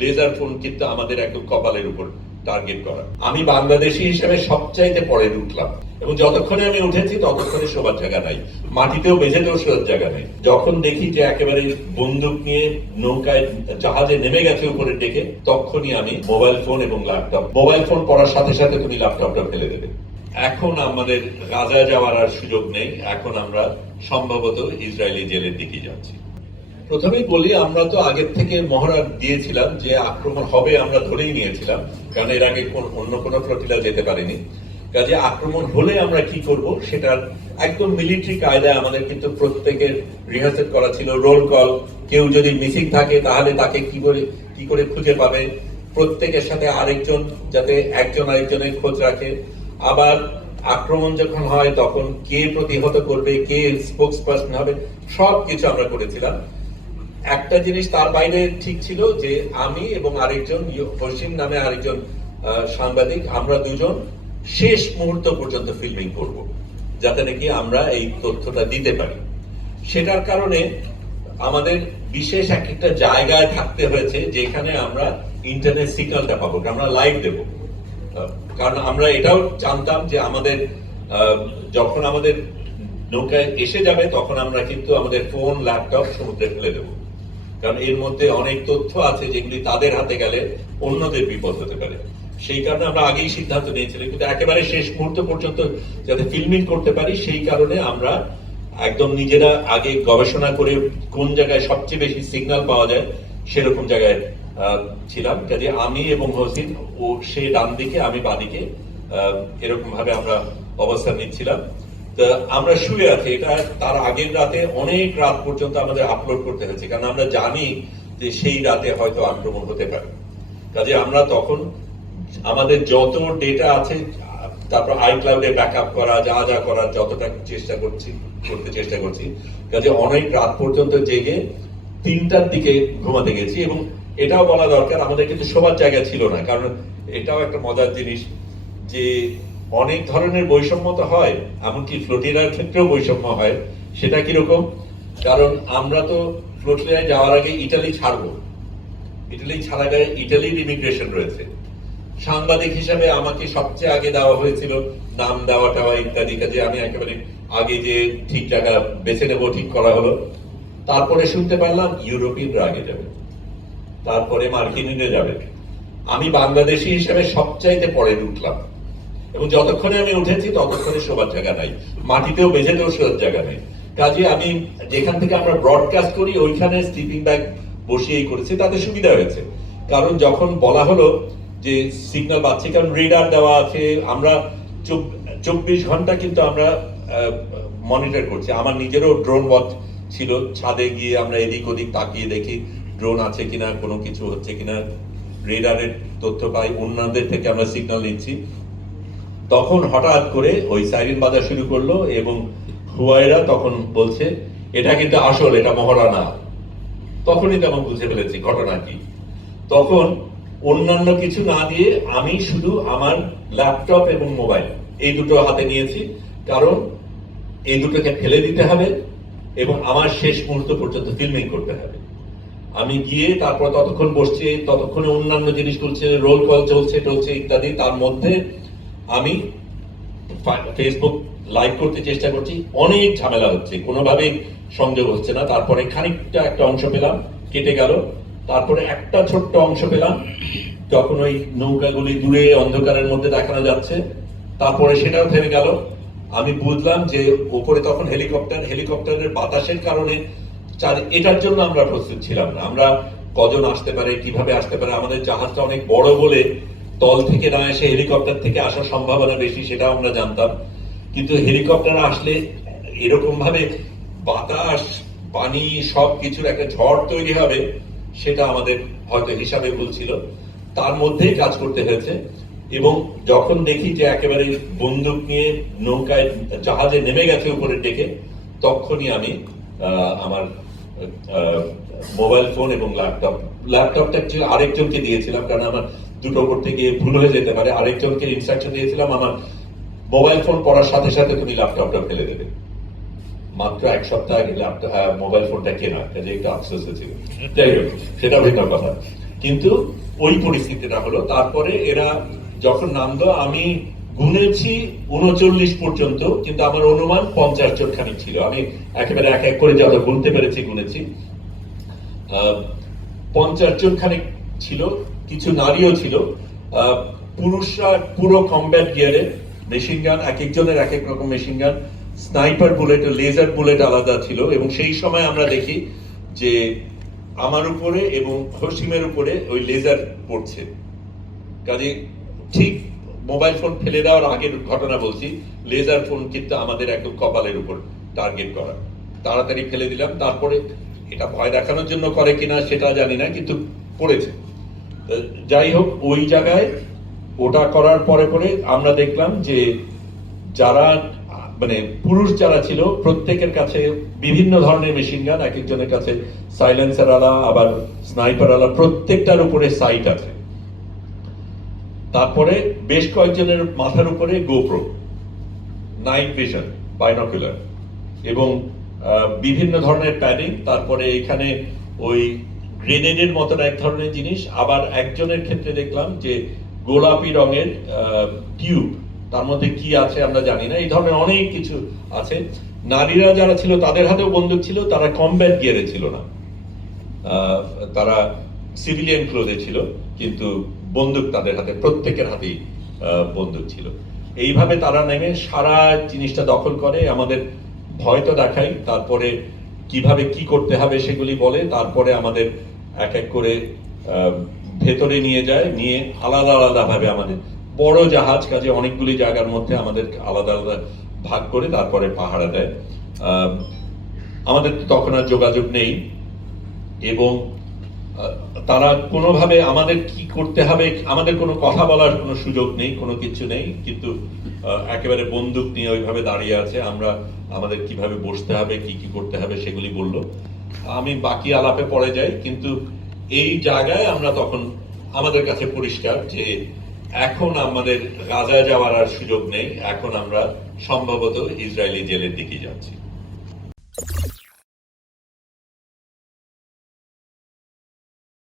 Laser phone কিন্তু আমাদের একদম কপালের উপর টার্গেট করা। আমি বাংলাদেশি হিসেবে সবচাইতে পরে উঠলাম এবং যতক্ষণে আমি উঠেছি ততক্ষণে শোবার জায়গা নাই। মাটিতেও বেঁধেতেও শোবার জায়গা নেই। যখন দেখি যে একেবারে বন্দুক নিয়ে নৌকায় জাহাজে নেমে গেছে উপরে ডেকে তখনই আমি মোবাইল ফোন এবং ল্যাপটপ, মোবাইল ফোন পড়ার সাথে সাথে তুমি ল্যাপটপটা ফেলে দেবে। এখন আমাদের গাজা যাওয়ার আর সুযোগ নেই। এখন আমরা সম্ভবত ইসরায়েলি জেলের দিকে যাচ্ছি। প্রথমেই বলি, আমরা তো আগের থেকে মহড়া দিয়েছিলাম যে আক্রমণ হবে, আমরা ধরেই নিয়েছিলাম, কারণ এর আগে কোন- অন্য কোনো ফ্লোটিলা যেতে পারেনি। কাজে আক্রমণ হলে আমরা কি করব, সেটার একদম মিলিটারি কায়দায় আমাদের কিন্তু প্রত্যেকের রিহার্সেল করা ছিল রোল কল কেউ যদি মিসিং থাকে, তাহলে তাকে কি করে কি করে খুঁজে পাবে? প্রত্যেকের সাথে আরেকজন, যাতে একজন আরেকজনের খোঁজ রাখে। আবার আক্রমণ যখন হয়, তখন কে প্রতিহত করবে, কে স্পোক্স পার্সন হবে সব কিছু আমরা করেছিলাম। একটা জিনিস তার বাইরে ঠিক ছিল যে আমি এবং আরেকজন হসিম নামে আরেকজন সাংবাদিক, আমরা দুজন শেষ মুহূর্ত পর্যন্ত ফিল্মিং করব, যাতে নাকি আমরা এই তথ্যটা দিতে পারি। সেটার কারণে আমাদের বিশেষ এক একটা জায়গায় থাকতে হয়েছে যেখানে আমরা ইন্টারনেট সিগন্যালটা পাবো আমরা লাইভ দেব। কারণ আমরা এটাও জানতাম যে আমাদের যখন আমাদের নৌকায় এসে যাবে, তখন আমরা কিন্তু আমাদের ফোন ল্যাপটপ সমুদ্রে ফেলে দেবো। কারণ এর মধ্যে অনেক তথ্য আছে যেগুলি তাদের হাতে গেলে অন্যদের বিপদ হতে পারে। সেই কারণে আমরা আগেই সিদ্ধান্ত নিয়েছিলাম, কিন্তু একেবারে শেষ মুহূর্ত পর্যন্ত যাতে ফিল্মিং করতে পারি, সেই কারণে আমরা একদম নিজেরা আগে গবেষণা করে কোন জায়গায় সবচেয়ে বেশি সিগন্যাল পাওয়া যায় সেরকম জায়গায় ছিলাম। কাজে আমি এবং হোসিন ও সে ডান দিকে, আমি বাদিকে এরকম ভাবে আমরা অবস্থান নিচ্ছিলাম। আমরা শুয়ে আছি, এটা তার আগের রাতে অনেক রাত পর্যন্ত আমাদের আপলোড করতে হয়েছে, কারণ আমরা জানি যে সেই রাতে হয়তো আক্রমণ হতে পারে। কাজে আমরা তখন আমাদের যত ডেটা আছে, তারপর আইক্লাউডে ব্যাকআপ করা, যা যা করার যতটা চেষ্টা করছি, করতে চেষ্টা করছি, কাজে অনেক রাত পর্যন্ত জেগে তিনটার দিকে ঘুমাতে গেছি এবং এটাও বলা দরকার, আমাদের কিন্তু শোবার জায়গা ছিল না, কারণ এটাও একটা মজার জিনিস যে অনেক ধরনের বৈষম্য তো হয়, এমনকি ফ্লোটিলার ক্ষেত্রেও বৈষম্য হয়। সেটা কীরকম? কারণ আমরা তো ফ্লোটিলায় যাওয়ার আগে ইটালি ছাড়বো। ইটালি ছাড়া গেলে ইটালির ইমিগ্রেশন রয়েছে। সাংবাদিক হিসাবে আমাকে সবচেয়ে আগে দেওয়া হয়েছিল নাম দেওয়া টাওয়া ইত্যাদি কাজে। আমি একেবারে আগে যে ঠিক জায়গা বেছে নেব, ঠিক করা হলো। তারপরে শুনতে পারলাম ইউরোপিয়ানরা আগে যাবে। তারপরে মার্কিনিরা যাবে। আমি বাংলাদেশি হিসেবে সবচাইতে পরে উঠলাম এবং যতক্ষণে আমি উঠেছি, ততক্ষণে শোবার জায়গা নাই। মাটিতেও বেঁধেতেও শোবার জায়গা নেই। কাজে আমি যেখান থেকে আমরা ব্রডকাস্ট করি, ওইখানে স্লিপিং ব্যাগ বসিয়েই করেছি। তাতে সুবিধা হয়েছে। কারণ যখন বলা হলো যে সিগন্যাল পাচ্ছি, কারণ রেডার দেওয়া আছে, আমরা চব্বিশ ঘণ্টা কিন্তু আমরা মনিটর করছি। আমার নিজেরও ড্রোন ওয়াচ ছিল। ছাদে গিয়ে আমরা এদিক ওদিক তাকিয়ে দেখি ড্রোন আছে কিনা, কোনো কিছু হচ্ছে কিনা রেডারের তথ্য পাই। অন্যদের থেকে আমরা সিগন্যাল নিচ্ছি। তখন হঠাৎ করে ওই সাইরেন বাজা শুরু করল এবং হুয়াইরা তখন বলছে, এটা কিন্তু আসল, এটা মহড়া না তখনই তেমন বুঝে ফেলেছি ঘটনা কি। তখন অন্যান্য কিছু না দিয়ে আমি শুধু আমার ল্যাপটপ এবং মোবাইল এই দুটো হাতে নিয়েছি, কারণ এই দুটোকে ফেলে দিতে হবে এবং আমার শেষ মুহূর্ত পর্যন্ত ফিল্মিং করতে হবে। আমি গিয়ে তারপর ততক্ষণ বসছি, ততক্ষণে অন্যান্য জিনিস চলছে রোল কল চলছে, টলছে ইত্যাদি, তার মধ্যে আমি ফেসবুক লাইভ করতে চেষ্টা করছি। অনেক ঝামেলা হচ্ছে, কোনোভাবেই সংযোগ হচ্ছে না। তারপরে খানিকটা একটা অংশ পেলাম, কেটে গেল। তারপরে একটা ছোট্ট অংশ পেলাম তখন ওই নৌকাগুলি দূরে অন্ধকারের মধ্যে দেখানো যাচ্ছে। তারপরে সেটাও থেমে গেল। আমি বুঝলাম যে উপরে তখন হেলিকপ্টার, হেলিকপ্টারের বাতাসের কারণে চার- এটার জন্য আমরা প্রস্তুত ছিলাম না। আমরা কজন আসতে পারে, কীভাবে আসতে পারে, আমাদের জাহাজটা অনেক বড় বলে তল থেকে না এসে হেলিকপ্টার থেকে আসার সম্ভাবনা বেশি, সেটাও আমরা জানতাম। কিন্তু হেলিকপ্টার আসলে এরকম ভাবে বাতাস, পানি সব কিছুর একটা ঝড় তৈরি হবে, সেটা আমাদের হয়তো হিসাবে ভুল ছিল। তার মধ্যেই কাজ করতে হয়েছে। এবং যখন দেখি যে একেবারে বন্দুক নিয়ে নৌকায় জাহাজে নেমে গেছে উপরে ডেকে তখনই আমি আমার মোবাইল ফোন এবং ল্যাপটপ, ল্যাপটপটা আরেকজনকে দিয়েছিলাম, কারণ আমার দুটো করতে গিয়ে ভুল হয়ে যেতে পারে। আরেকজনকে ইনস্ট্রাকশন দিয়েছিলাম, আমার মোবাইল ফোন পড়ার সাথে সাথে তুমি ল্যাপটপটা ফেলে দেবে। মাত্র এক সপ্তাহ আগে ল্যাপটপ মোবাইল ফোনটা কেনা কাজে একটু আফসোস হয়েছিল যাই হোক, সেটা ভিন্ন কথা। কিন্তু ওই পরিস্থিতিটা হলো, তারপরে এরা যখন নামলো, আমি গুনেছি উনচল্লিশ পর্যন্ত, কিন্তু আমার অনুমান পঞ্চাশ জন খানিক ছিল। আমি একেবারে এক এক করে যত গুনতে পেরেছি, গুনেছি। পঞ্চাশ জন খানিক ছিল। কিছু নারীও ছিল। পুরুষরা পুরো কমব্যাট গিয়ারে মেশিন গান এক একজনের এক এক রকম machine gun sniper bullet laser bullet আলাদা ছিল এবং সেই সময় আমরা দেখি যে আমার উপরে এবং হসিমের উপরে ওই লেজার পড়ছে। কাজে ঠিক মোবাইল ফোন ফেলে দেওয়ার আগের ঘটনা বলছি লেজার ফোন কিন্তু আমাদের একদম কপালের উপর টার্গেট করা। তাড়াতাড়ি ফেলে দিলাম, তারপরে এটা ভয় দেখানোর জন্য করে কিনা সেটা জানি না, কিন্তু পড়েছে। যাই হোক, ওই জায়গায় ওটা করার পরে পরে আমরা দেখলাম যে যারা মানে পুরুষ যারা ছিল, প্রত্যেকের কাছে বিভিন্ন ধরনের মেশিন গান এক একজনের কাছে সাইলেন্সার আলা, আবার স্নাইপার আলা, প্রত্যেকটার উপরে সাইট আছে। তারপরে বেশ কয়েকজনের মাথার উপরে গোপ্রো নাইট ভিশন বাইনকুলার এবং বিভিন্ন ধরনের প্যাডিং তারপরে এখানে ওই গ্রেনেডের মতন এক ধরনের জিনিস। আবার একজনের ক্ষেত্রে দেখলাম যে গোলাপি রঙের টিউব, তার মধ্যে কি আছে আমরা জানি না। এই ধরনের অনেক কিছু আছে। নারীরা যারা ছিল, তাদের হাতেও বন্দুক ছিল, তারা কমব্যাট গিয়ারে ছিল না। তারা সিভিলিয়ান ক্লোজে ছিল, কিন্তু বন্দুক তাদের হাতে, প্রত্যেকের হাতেই বন্দুক ছিল। এইভাবে তারা নেমে সারা জিনিসটা দখল করে। আমাদের ভয় তো দেখাই। তারপরে কীভাবে কি করতে হবে সেগুলি বলে। তারপরে আমাদের এক এক করে ভেতরে নিয়ে যায়, নিয়ে আলাদা আলাদা ভাবে আমাদের বড় জাহাজ কাজে অনেকগুলি জায়গার মধ্যে আমাদের আলাদা আলাদা ভাগ করে তারপরে পাহারা দেয়। আমাদের তখন আর যোগাযোগ নেই এবং তারা কোনোভাবে আমাদের কি করতে হবে, আমাদের কোনো কথা বলার কোনো সুযোগ নেই, কোনো কিছু নেই, কিন্তু একেবারে বন্দুক নিয়ে ওইভাবে দাঁড়িয়ে আছে। আমরা আমাদের কীভাবে বসতে হবে, কি কি করতে হবে, সেগুলি বলল। আমি বাকি আলাপে পড়ে যাই, কিন্তু এই জায়গায় আমরা তখন আমাদের কাছে পরিষ্কার যে এখন আমাদের গাজায় যাওয়ার আর সুযোগ নেই, এখন আমরা সম্ভবত ইসরায়েলি জেলের দিকে যাচ্ছি।